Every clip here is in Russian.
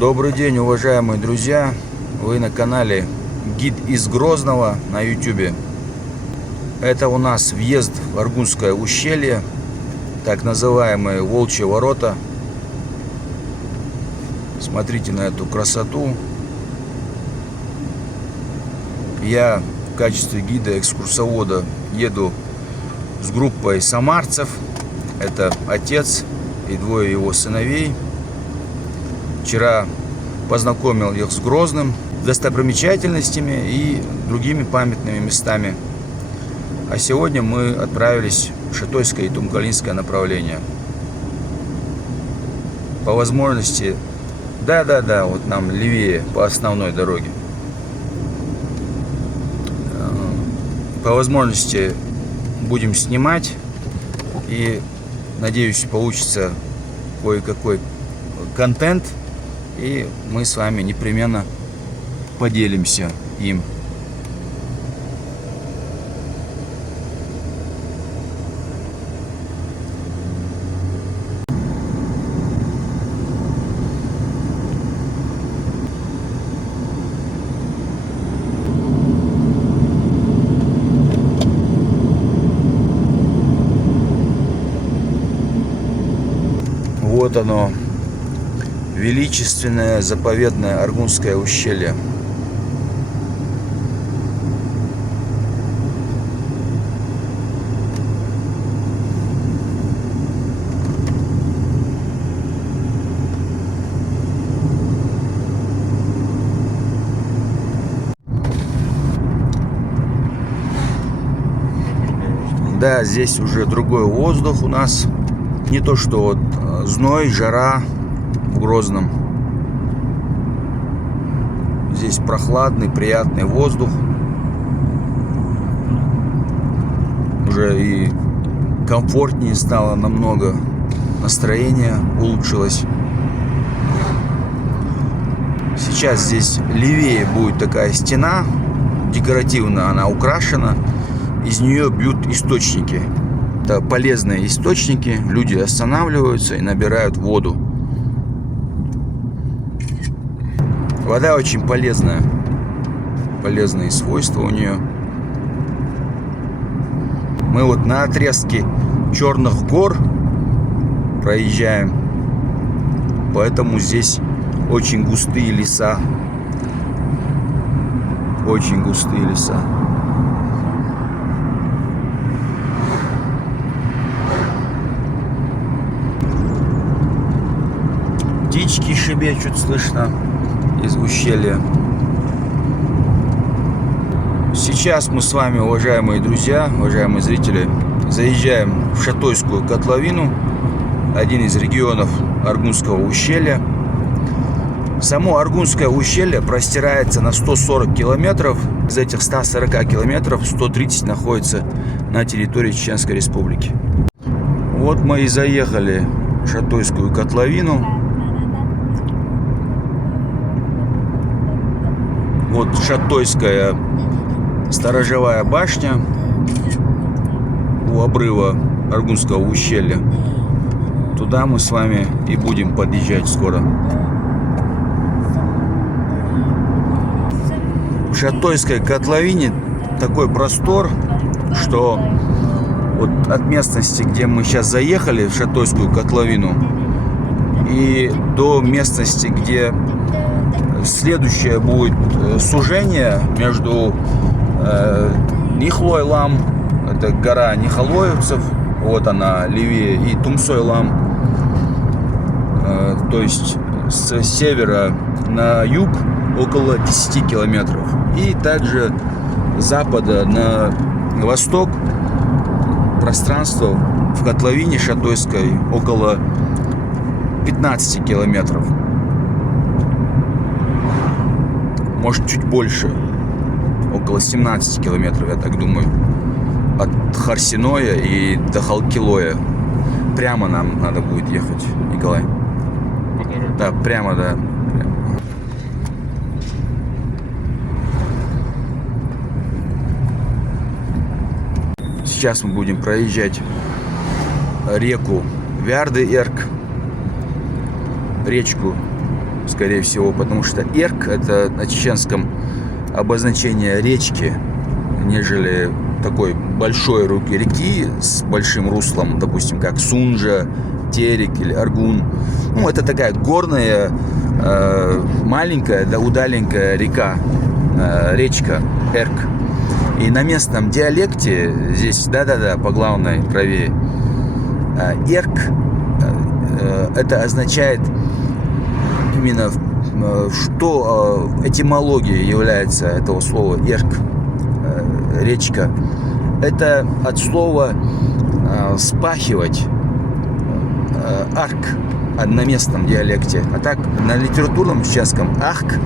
Добрый день, уважаемые друзья! Вы на канале Гид из Грозного на YouTube. Это у нас въезд в Аргунское ущелье, так называемые Волчьи ворота. Смотрите на эту красоту. Я в качестве гида-экскурсовода еду с группой самарцев. Это отец и двое его сыновей. Вчера познакомил их с Грозным, достопримечательностями и другими памятными местами. А сегодня мы отправились в Шатойское и Тумкалинское направление. По возможности, да, вот нам левее по основной дороге. По возможности будем снимать, и надеюсь, получится кое-какой контент, и мы с вами непременно поделимся им. Вот оно, величественное заповедное Аргунское ущелье. Да, здесь уже другой воздух у нас. Не то что вот зной, жара в Грозном. Здесь прохладный, приятный воздух. Уже и комфортнее стало намного. Настроение улучшилось. Сейчас здесь левее будет такая стена. Декоративно она украшена. Из нее бьют источники. Это полезные источники. Люди останавливаются и набирают воду. Вода очень полезная. Полезные свойства у нее. Мы вот на отрезке Черных гор проезжаем. Поэтому здесь очень густые леса. Очень густые леса. Птички шебечут, слышно из ущелья. Сейчас мы с вами, уважаемые друзья, уважаемые зрители, заезжаем в Шатойскую котловину, один из регионов Аргунского ущелья. Само Аргунское ущелье простирается на 140 километров. Из этих 140 километров 130 находится на территории Чеченской Республики. Вот мы и заехали в Шатойскую котловину. Вот Шатойская сторожевая башня у обрыва Аргунского ущелья. Туда мы с вами и будем подъезжать скоро. В Шатойской котловине такой простор, что вот от местности, где мы сейчас заехали в Шатойскую котловину, и до местности, где следующее будет сужение между Нихлой-Лам, это гора Нихолоевцев, вот она левее, и Тумсой-Лам, то есть с севера на юг около 10 километров, и также с запада на восток пространство в котловине Шатойской около 15 километров. Может, чуть больше, около 17 километров, я так думаю, от Харсиноя и до Халкилоя. Прямо нам надо будет ехать, Николай. Да, прямо, да. Прямо. Сейчас мы будем проезжать реку Вярды-Эрк, речку скорее всего, потому что Эрк — это на чеченском обозначение речки, нежели такой большой реки с большим руслом, допустим, как Сунжа, Терек или Аргун. Ну, это такая горная, маленькая, да, удаленькая река, речка Эрк. И на местном диалекте здесь, да-да-да, по главной правее, Эрк, это означает именно, что этимология является этого слова Эрк, речка. Это от слова спахивать, арк, на местном диалекте. А так на литературном чеченском ахк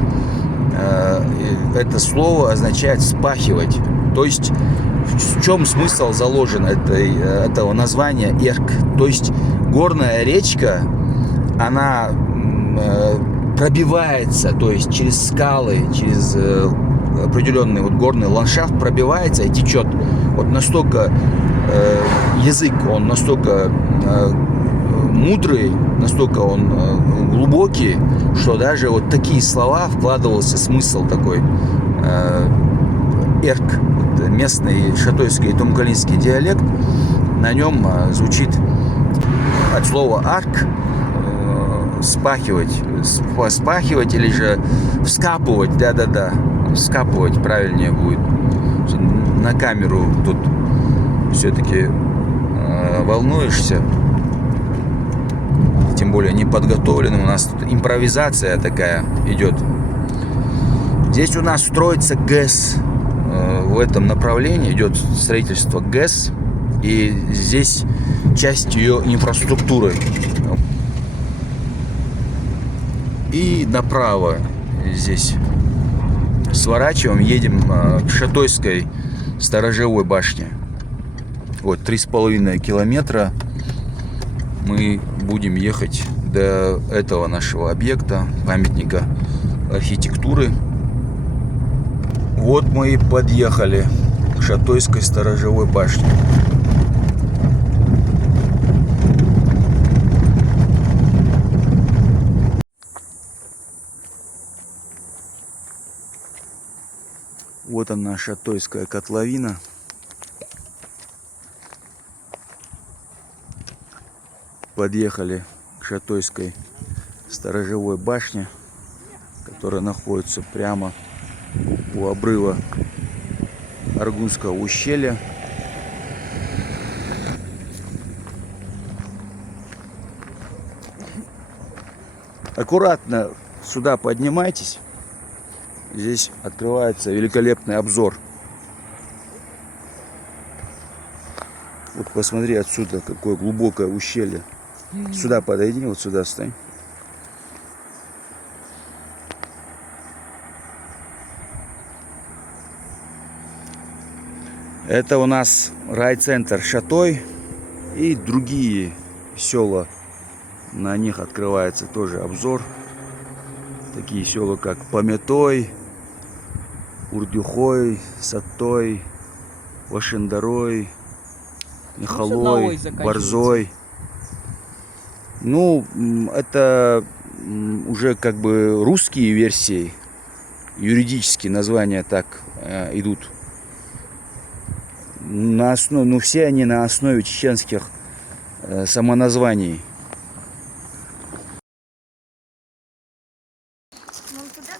это слово означает спахивать. То есть в чем смысл заложен этого названия Эрк? То есть горная речка, она пробивается, то есть через скалы, через определенный вот горный ландшафт пробивается и течет. Вот настолько язык, он настолько мудрый, настолько он глубокий, что даже вот такие слова вкладывался смысл такой. Эрк, местный шатойский и тумкалинский диалект, на нем звучит от слова арк спахивать, спахивать или же вскапывать, да-да-да, вскапывать правильнее будет. На камеру тут все-таки волнуешься, тем более не подготовленным, у нас тут импровизация такая идет. Здесь у нас строится ГЭС, в этом направлении идет строительство ГЭС, и здесь часть ее инфраструктуры. И направо здесь сворачиваем, едем к Шатойской сторожевой башне. Вот 3,5 километра мы будем ехать до этого нашего объекта, памятника архитектуры. Вот мы и подъехали к Шатойской сторожевой башне. Вот она, Шатойская котловина. Подъехали к Шатойской сторожевой башне, которая находится прямо у обрыва Аргунского ущелья. Аккуратно сюда поднимайтесь. Здесь открывается великолепный обзор. Вот посмотри отсюда, какое глубокое ущелье. Сюда подойди, вот сюда стань. Это у нас райцентр Шатой и другие села. На них открывается тоже обзор. Такие села, как Памятой, Урдюхой, Сатой, Вашендарой, Михалой, Борзой. Ну, это уже как бы русские версии, юридические названия так идут. На основе, ну, все они на основе чеченских самоназваний.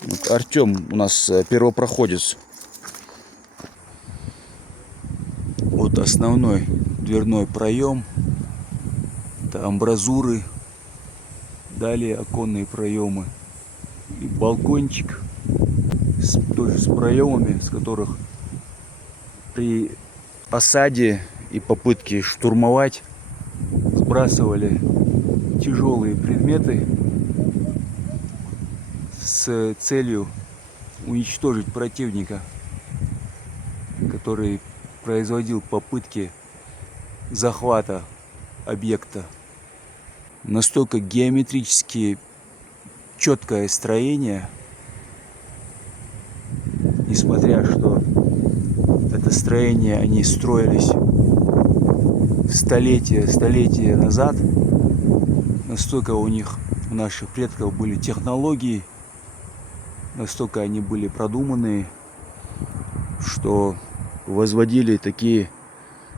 Вот Артем у нас первопроходец. Вот основной дверной проем. Это амбразуры. Далее оконные проемы. И балкончик тоже с проемами, с которых при осаде и попытке штурмовать сбрасывали тяжелые предметы с целью уничтожить противника, который производил попытки захвата объекта. Настолько геометрически четкое строение, несмотря что это строение они строились столетия назад, настолько у них у наших предков были технологии, настолько они были продуманные, что возводили такие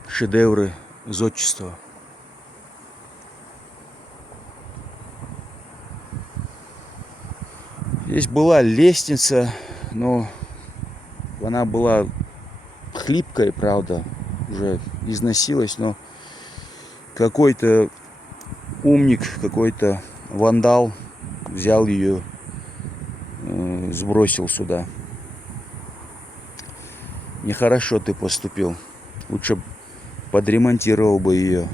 шедевры зодчества. Здесь была лестница, но она была хлипкая, правда, уже износилась, но какой-то умник, какой-то вандал взял ее, сбросил сюда. Нехорошо ты поступил. Лучше подремонтировал бы ее,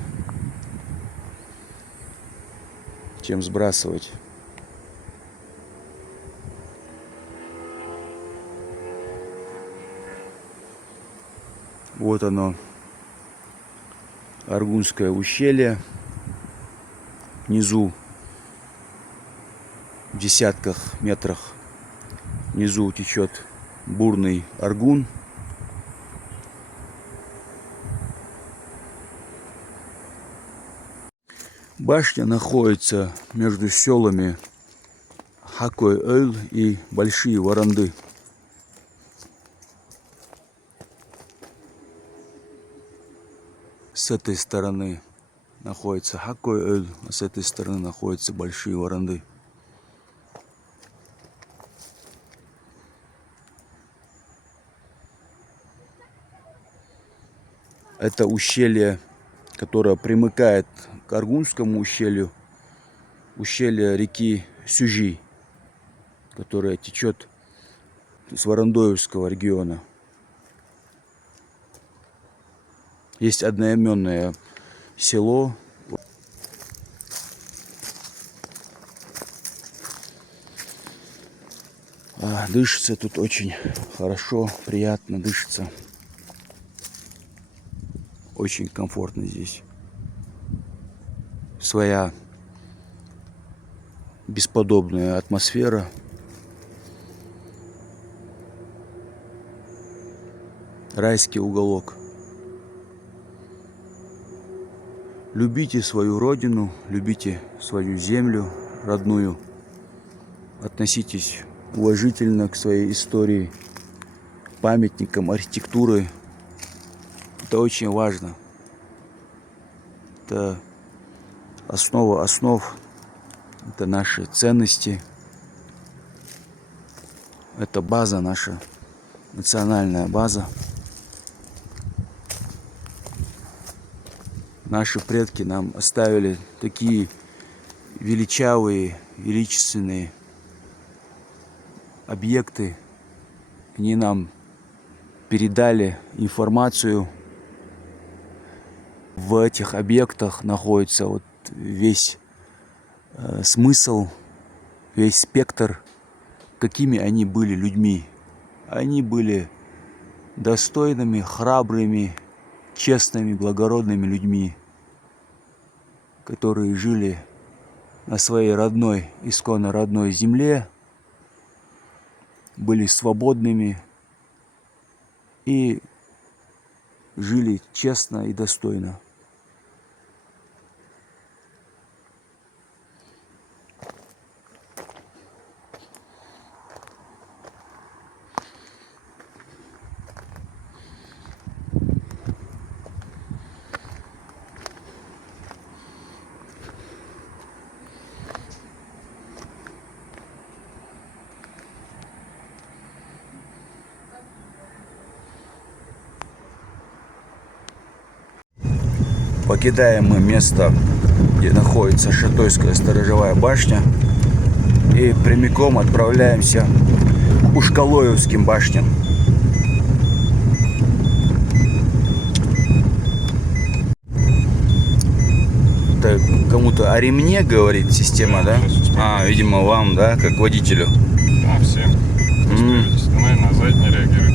чем сбрасывать. Вот оно, Аргунское ущелье. Внизу, в десятках метрах внизу течет бурный Аргун. Башня находится между селами Хакой-Эль и Большие Воронды. С этой стороны находится Хакой-Эль, а с этой стороны находятся Большие Воронды. Это ущелье, которое примыкает к Аргунскому ущелью, ущелье реки Сюжи, которая течет с Воронdoевского региона. Есть одноименное село. Дышится тут очень хорошо, приятно дышится. Очень комфортно здесь. Своя бесподобная атмосфера. Райский уголок. Любите свою родину, любите свою землю родную. Относитесь уважительно к своей истории, памятникам архитектуры. Это очень важно. Это основа основ. Это наши ценности. Это база наша, национальная база. Наши предки нам оставили такие величавые, величественные объекты. Они нам передали информацию. В этих объектах находится вот весь смысл, весь спектр, какими они были людьми. Они были достойными, храбрыми, честными, благородными людьми, которые жили на своей родной, исконно родной земле, были свободными и жили честно и достойно. Покидаем мы место, где находится Шатойская сторожевая башня, и прямиком отправляемся к Ушкалоевским башням. Это кому-то о ремне говорит система, да? Видимо, вам, да, как водителю. Всем. На задний реагирует.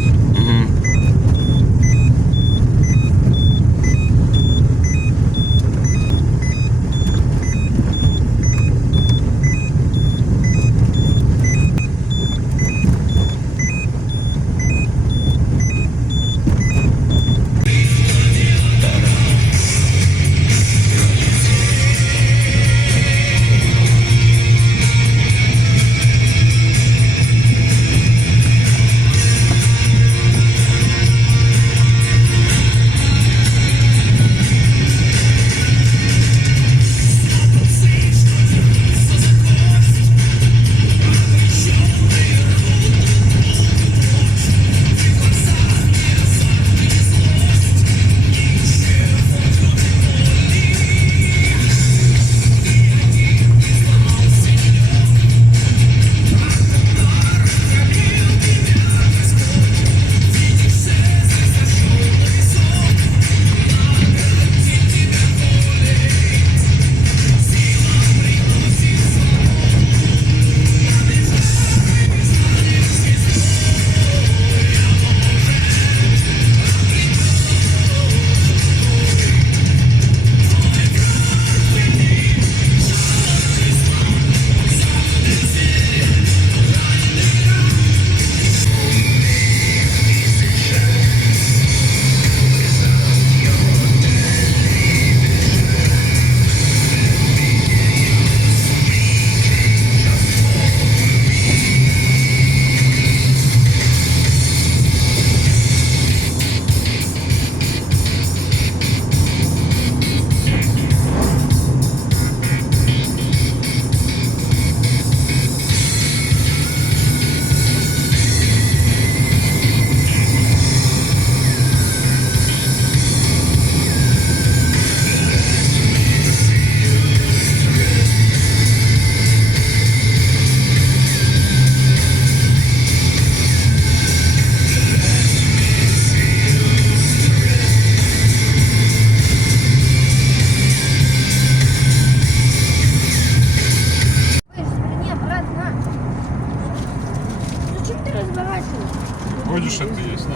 Будешь это есть, да?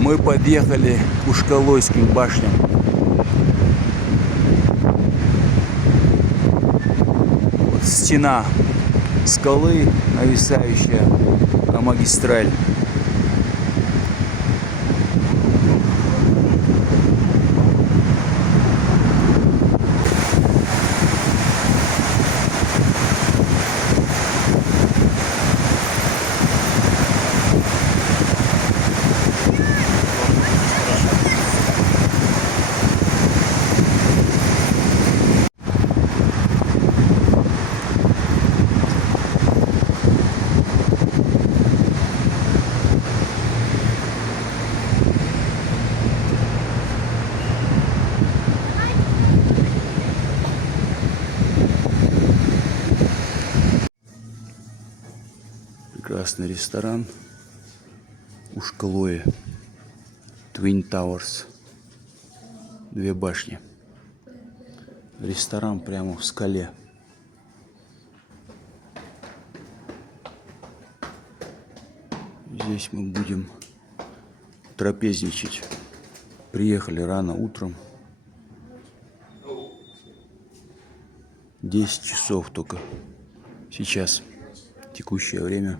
Мы подъехали к Ушкалойским башням. Вот стена скалы, нависающая на магистраль. Прекрасный ресторан Ушкалое. Twin Towers. Две башни. Ресторан прямо в скале. Здесь мы будем трапезничать. Приехали рано утром. 10 часов только. Сейчас текущее время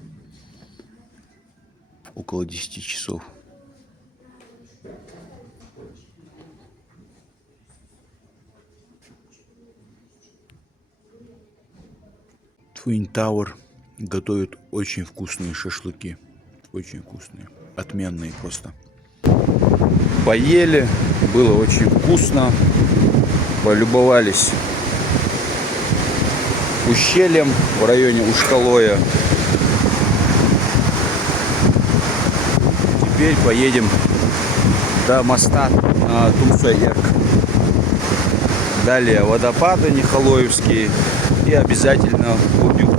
около 10 часов. Twin Tower готовят очень вкусные шашлыки. Очень вкусные. Отменные просто. Поели. Было очень вкусно. Полюбовались ущельем в районе Ушкалоя. Теперь поедем до моста на Тумсоерк. Далее водопады Нихолоевские. И обязательно будем